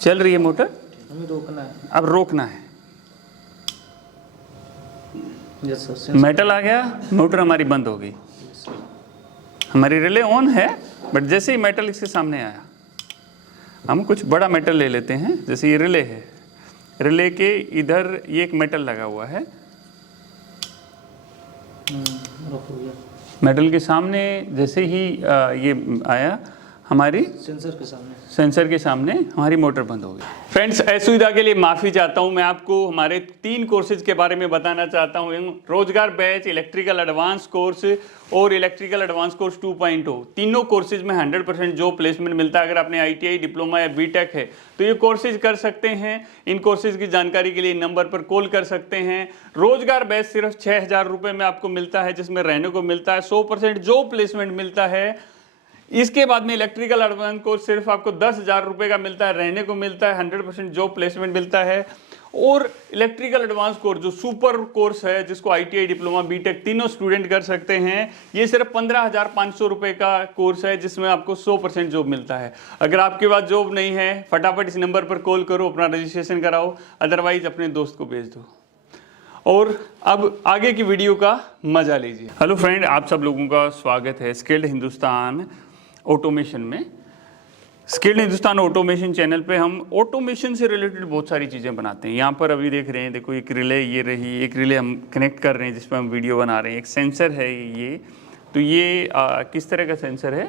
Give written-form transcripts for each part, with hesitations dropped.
चल रही है मोटर, हमें रोकना है। अब रोकना है। Yes sir. मेटल आ गया, मोटर हमारी बंद हो गई। हमारी रिले ऑन है, बट जैसे ही मेटल इसके सामने आया, हम कुछ बड़ा मेटल ले लेते हैं। जैसे ये रिले है, रिले के इधर ये एक मेटल लगा हुआ है। मेटल के सामने जैसे ही ये आया, हमारी सेंसर के सामने हमारी मोटर बंद हो गई। फ्रेंड्स, असुविधा के लिए माफ़ी चाहता हूँ। मैं आपको हमारे 3 कोर्सेज के बारे में बताना चाहता हूँ। रोजगार बैच, इलेक्ट्रिकल एडवांस कोर्स और इलेक्ट्रिकल एडवांस कोर्स 2.0। तीनों कोर्सेज में 100% जॉब प्लेसमेंट मिलता है। अगर आपने ITI डिप्लोमा या बीटेक है तो ये कोर्सेज कर सकते हैं। इन कोर्सेज की जानकारी के लिए नंबर पर कॉल कर सकते हैं। रोजगार बैच सिर्फ 6,000 रुपये में आपको मिलता है, जिसमें रहने को मिलता है, 100% जॉब प्लेसमेंट मिलता है। इसके बाद में इलेक्ट्रिकल एडवांस कोर्स सिर्फ आपको 10,000 रुपये का मिलता है, रहने को मिलता है, 100% जॉब प्लेसमेंट मिलता है। और इलेक्ट्रिकल एडवांस कोर्स जो सुपर कोर्स है, जिसको ITI डिप्लोमा बीटेक तीनों स्टूडेंट कर सकते हैं, ये सिर्फ 15,500 रुपये का कोर्स है, जिसमें आपको 100% जॉब मिलता है। अगर आपके पास जॉब नहीं है, फटाफट इस नंबर पर कॉल करो, अपना रजिस्ट्रेशन कराओ, अदरवाइज अपने दोस्त को भेज दो। और अब आगे की वीडियो का मजा लीजिए। हेलो फ्रेंड, आप सब लोगों का स्वागत है स्किल्ड हिंदुस्तान ऑटोमेशन में। स्किल्ड हिंदुस्तान ऑटोमेशन चैनल पे हम ऑटोमेशन से रिलेटेड बहुत सारी चीज़ें बनाते हैं। यहाँ पर अभी देख रहे हैं, देखो एक रिले ये रही, एक रिले हम कनेक्ट कर रहे हैं जिस पर हम वीडियो बना रहे हैं। एक सेंसर है ये, तो ये किस तरह का सेंसर है?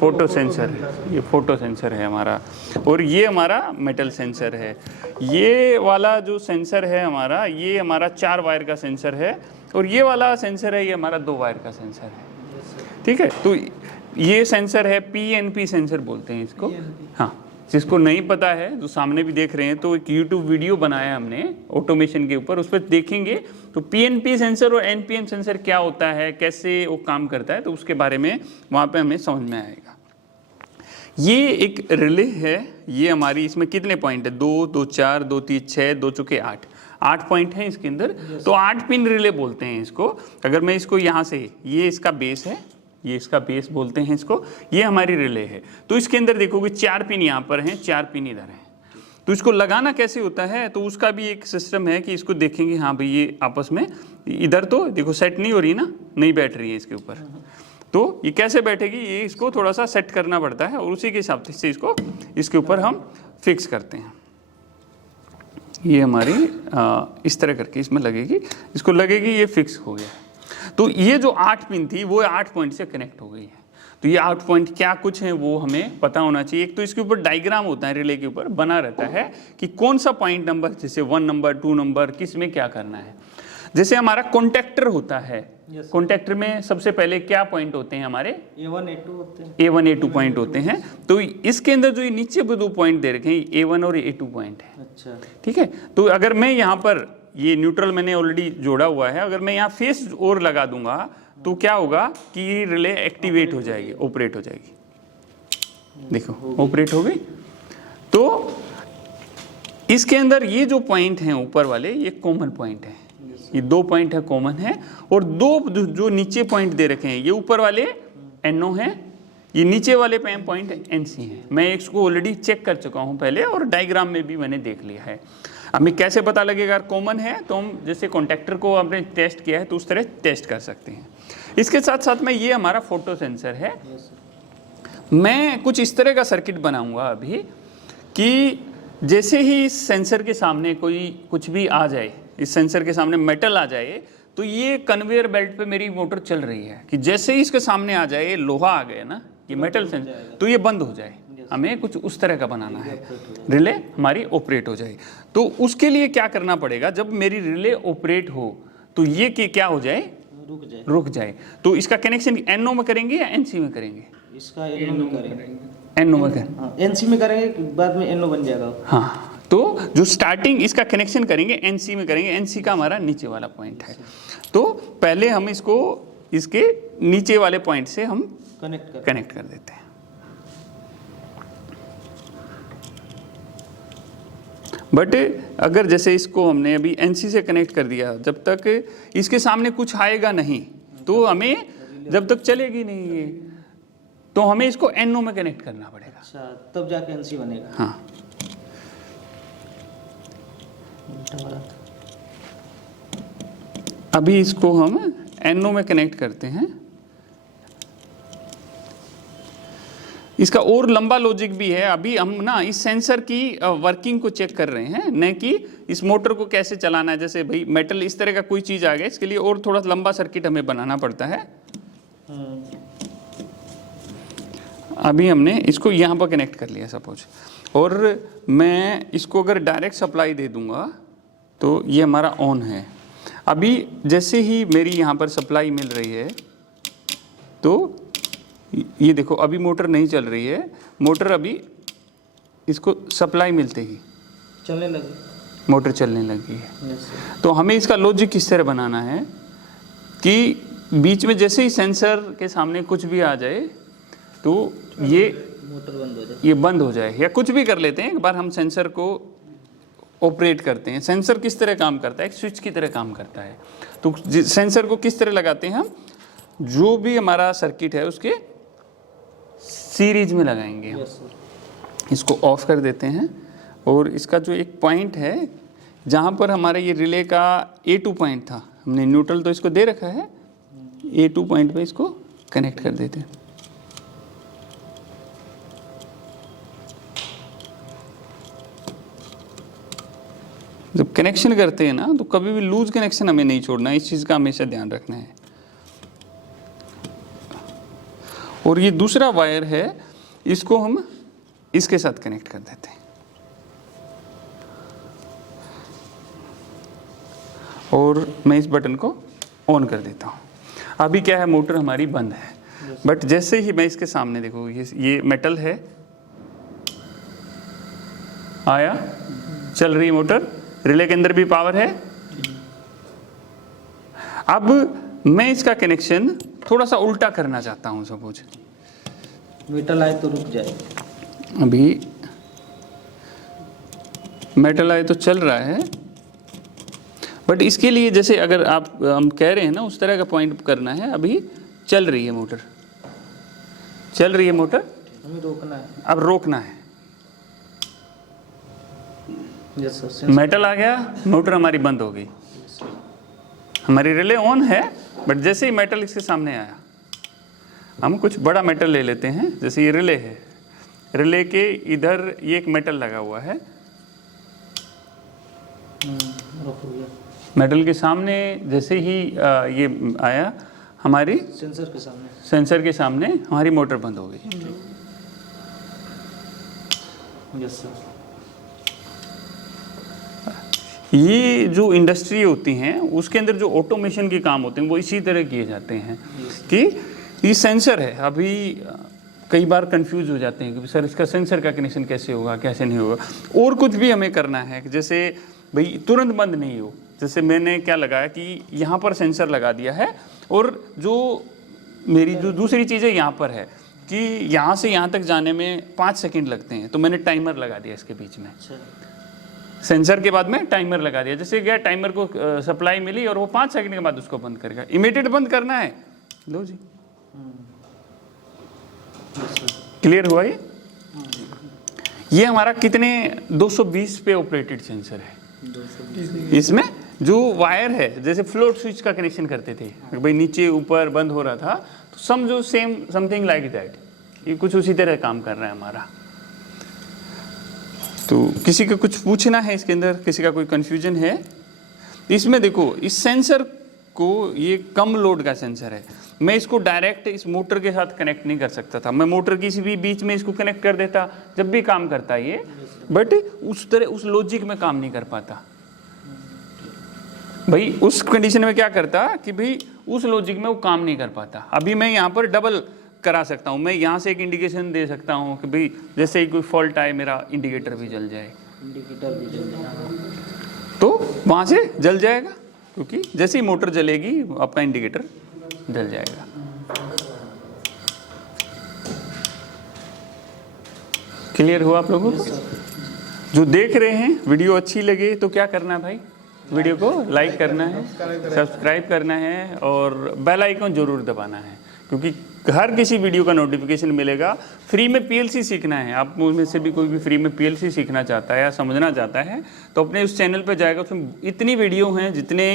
फोटो सेंसर है। ये फोटो सेंसर है हमारा। और ये हमारा मेटल सेंसर है। ये वाला जो सेंसर है हमारा, ये हमारा 4 वायर का सेंसर है। और ये वाला सेंसर है, ये हमारा 2 वायर का सेंसर है। ठीक है, तो ये सेंसर है, PNP सेंसर बोलते हैं इसको। हाँ, जिसको नहीं पता है, जो सामने भी देख रहे हैं, तो एक YouTube वीडियो बनाया हमने ऑटोमेशन के ऊपर, उस पर देखेंगे तो PNP सेंसर और NPN सेंसर क्या होता है, कैसे वो काम करता है, तो उसके बारे में वहाँ पे हमें समझ में आएगा। ये एक रिले है, ये हमारी, इसमें कितने पॉइंट है? 2, 2, 4, 2, 3, 6, 2 चुके 8 पॉइंट हैं इसके अंदर। तो 8 पिन रिले बोलते हैं इसको। अगर मैं इसको यहाँ से, ये इसका बेस है, ये इसका बेस बोलते हैं इसको, ये हमारी रिले है। तो इसके अंदर देखोगे 4 पिन यहाँ पर हैं, 4 पिन इधर हैं। तो इसको लगाना कैसे होता है, तो उसका भी एक सिस्टम है कि इसको देखेंगे, हाँ भाई ये आपस में इधर तो देखो सेट नहीं हो रही ना, नहीं बैठ रही है इसके ऊपर। तो ये कैसे बैठेगी, ये इसको थोड़ा सा सेट करना पड़ता है और उसी के हिसाब से इसको इसके ऊपर हम फिक्स करते हैं। ये हमारी इस तरह करके इसमें लगेगी, इसको लगेगी, ये फिक्स हो गया। तो ये जो 8 पिन थी वो 8 पॉइंट से कनेक्ट हो गई है। तो ये 8 पॉइंट क्या कुछ हैं वो हमें पता होना चाहिए। एक तो इसके ऊपर डायग्राम होता है, रिले के ऊपर बना रहता है कि कौन सा पॉइंट नंबर, जैसे 1 नंबर 2 नंबर, किस में क्या करना है। जैसे हमारा कॉन्टेक्टर होता है, कॉन्टेक्टर में सबसे पहले क्या पॉइंट होते हैं हमारे? A1 A2 पॉइंट होते हैं। तो इसके अंदर जो ये नीचे 2 पॉइंट दे रखे हैं, A1 और A2 पॉइंट है। अच्छा, ठीक है। तो अगर मैं यहाँ पर, ये न्यूट्रल मैंने ऑलरेडी जोड़ा हुआ है, अगर मैं यहाँ फेस और लगा दूंगा तो क्या होगा कि रिले एक्टिवेट हो जाएगी, ऑपरेट हो जाएगी। देखो ऑपरेट हो गई। तो इसके अंदर ये जो पॉइंट हैं ऊपर वाले, ये कॉमन पॉइंट है। ये 2 पॉइंट है, कॉमन है। और 2 जो नीचे पॉइंट दे रखे हैं, ये ऊपर वाले NO हैं, ये नीचे वाले पॉइंट NC हैं। मैं इसको ऑलरेडी चेक कर चुका हूँ पहले, और डायग्राम में भी मैंने देख लिया है। हमें कैसे पता लगेगा अगर कॉमन है, तो हम जैसे कॉन्टेक्टर को आपने टेस्ट किया है तो उस तरह टेस्ट कर सकते हैं। इसके साथ साथ में ये हमारा फोटो सेंसर है। मैं कुछ इस तरह का सर्किट बनाऊंगा अभी कि जैसे ही इस सेंसर के सामने कोई कुछ भी आ जाए, इस सेंसर के सामने मेटल आ जाए, तो ये कन्वेयर बेल्ट पे मेरी मोटर चल रही है कि जैसे ही इसके सामने आ जाए, लोहा आ गया ना, ये मेटल सेंसर, तो ये बंद हो जाए। हमें कुछ उस तरह का बनाना है, रिले हमारी ऑपरेट हो जाए। तो उसके लिए क्या करना पड़ेगा, जब मेरी रिले ऑपरेट हो तो ये क्या हो जाए? रुक जाए। तो इसका कनेक्शन NO में करेंगे या NC में करेंगे? इसका NO में करेंगे। NO में करेंगे, NC में करेंगे, बाद में NO बन जाएगा। हाँ, तो जो स्टार्टिंग इसका कनेक्शन करेंगे NC में करेंगे। NC का हमारा नीचे वाला पॉइंट है। तो पहले हम इसको इसके नीचे वाले पॉइंट से हम कनेक्ट कर देते हैं। बट अगर जैसे इसको हमने अभी NC से कनेक्ट कर दिया, जब तक इसके सामने कुछ आएगा नहीं तो हमें, जब तक चलेगी नहीं ये, तो हमें इसको NO में कनेक्ट करना पड़ेगा। अच्छा, तब जाके NC बनेगा। हाँ, उल्टा वाला था। अभी इसको हम NO में कनेक्ट करते हैं। इसका और लंबा लॉजिक भी है। अभी हम ना इस सेंसर की वर्किंग को चेक कर रहे हैं, न कि इस मोटर को कैसे चलाना है। जैसे भाई मेटल इस तरह का कोई चीज़ आ गया, इसके लिए और थोड़ा लंबा सर्किट हमें बनाना पड़ता है। अभी हमने इसको यहाँ पर कनेक्ट कर लिया सपोज, और मैं इसको अगर डायरेक्ट सप्लाई दे दूँगा तो ये हमारा ऑन है। अभी जैसे ही मेरी यहाँ पर सप्लाई मिल रही है तो ये देखो अभी मोटर नहीं चल रही है। मोटर अभी इसको सप्लाई मिलते ही चलने लगी, मोटर चलने लगी है। Yes sir. तो हमें इसका लॉजिक किस तरह बनाना है कि बीच में जैसे ही सेंसर के सामने कुछ भी आ जाए तो ये मोटर बंद हो जाए, ये बंद हो जाए, या कुछ भी कर लेते हैं। एक बार हम सेंसर को ऑपरेट करते हैं। सेंसर किस तरह काम करता है? एक स्विच की तरह काम करता है। तो सेंसर को किस तरह लगाते हैं हम? जो भी हमारा सर्किट है उसके सीरीज में लगाएंगे हम। Yes sir. इसको ऑफ कर देते हैं, और इसका जो एक पॉइंट है जहाँ पर हमारे ये रिले का A2 पॉइंट था, हमने न्यूट्रल तो इसको दे रखा है, A2 पॉइंट पे इसको कनेक्ट कर देते हैं। जब कनेक्शन करते हैं ना तो कभी भी लूज कनेक्शन हमें नहीं छोड़ना है, इस चीज़ का हमेशा ध्यान रखना है। और ये दूसरा वायर है, इसको हम इसके साथ कनेक्ट कर देते हैं, और मैं इस बटन को ऑन कर देता हूँ। अभी क्या है, मोटर हमारी बंद है, बट जैसे ही मैं इसके सामने देखो ये मेटल है, आया, चल रही है मोटर, रिले के अंदर भी पावर है। अब मैं इसका कनेक्शन थोड़ा सा उल्टा करना चाहता हूं। सपोज मेटल आए तो रुक जाए, अभी मेटल आए तो चल रहा है, बट इसके लिए जैसे अगर हम कह रहे हैं ना उस तरह का पॉइंट करना है। अभी चल रही है मोटर, चल रही है मोटर, हमें रोकना है। अब रोकना है। Yes sir. मेटल आ गया, मोटर हमारी बंद हो गई। हमारी रिले ऑन है, बट जैसे ही मेटल इसके सामने आया, हम कुछ बड़ा मेटल ले लेते हैं। जैसे ये रिले है, रिले के इधर ये एक मेटल लगा हुआ है, रोक गया। मेटल के सामने जैसे ही ये आया, हमारी सेंसर के सामने हमारी मोटर बंद हो गई। Yes sir. ये जो इंडस्ट्री होती हैं उसके अंदर जो ऑटोमेशन के काम होते हैं वो इसी तरह किए जाते हैं कि ये सेंसर है। अभी कई बार कंफ्यूज हो जाते हैं कि सर इसका सेंसर का कनेक्शन कैसे होगा, कैसे नहीं होगा। और कुछ भी हमें करना है, जैसे भाई तुरंत बंद नहीं हो। जैसे मैंने क्या लगाया कि यहाँ पर सेंसर लगा दिया है, और जो मेरी जो दूसरी चीज़ है यहाँ पर है कि यहाँ से यहाँ तक जाने में 5 सेकंड लगते हैं, तो मैंने टाइमर लगा दिया इसके बीच में। सेंसर के बाद में टाइमर लगा दिया। जैसे क्या टाइमर को सप्लाई मिली और वो 5 सेकंड के बाद उसको बंद करेगा। इमीडिएट बंद करना है, लो जी। क्लियर हुआ ये हमारा कितने 220 पे ऑपरेटेड सेंसर है। इसमें जो वायर है, जैसे फ्लोट स्विच का कनेक्शन करते थे भाई, नीचे ऊपर बंद हो रहा था, तो समझो सेम समथिंग लाइक दैट, ये कुछ उसी तरह काम कर रहा है हमारा। तो किसी को कुछ पूछना है इसके अंदर, किसी का कोई कंफ्यूजन है इसमें? देखो इस सेंसर को, ये कम लोड का सेंसर है, मैं इसको डायरेक्ट इस मोटर के साथ कनेक्ट नहीं कर सकता था। मैं मोटर किसी भी बीच में इसको कनेक्ट कर देता जब भी काम करता ये, बट उस तरह उस लॉजिक में काम नहीं कर पाता। भाई उस कंडीशन में क्या करता कि भाई उस लॉजिक में वो काम नहीं कर पाता। अभी मैं यहाँ पर डबल करा सकता हूँ, मैं यहाँ से एक इंडिकेशन दे सकता हूँ कि भाई जैसे ही कोई फॉल्ट आए मेरा इंडिकेटर भी जल जाए, इंडिकेटर भी जल जाएगा, तो वहाँ से जल जाएगा, क्योंकि जैसे ही मोटर जलेगी आपका इंडिकेटर जल जाएगा। क्लियर हुआ आप लोगों को? जो देख रहे हैं वीडियो अच्छी लगे तो क्या करना है भाई, वीडियो को लाइक करना है, सब्सक्राइब करना है, और बेल आइकन जरूर दबाना है, क्योंकि हर किसी वीडियो का नोटिफिकेशन मिलेगा। फ्री में पीएलसी सीखना है, आप में से भी कोई भी फ्री में पीएलसी सीखना चाहता है या समझना चाहता है तो अपने उस चैनल पे जाएगा। उसमें इतनी वीडियो हैं जितने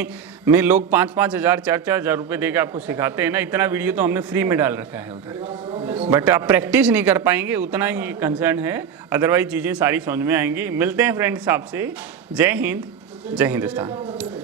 में लोग 5-5 हज़ार 4-4 हज़ार रुपये देकर आपको सिखाते हैं ना, इतना वीडियो तो हमने फ्री में डाल रखा है उधर। बट आप प्रैक्टिस नहीं कर पाएंगे, उतना ही कंसर्न है, अदरवाइज चीज़ें सारी समझ में आएंगी। मिलते हैं फ्रेंड्स आपसे। जय हिंद, जय हिंदुस्तान।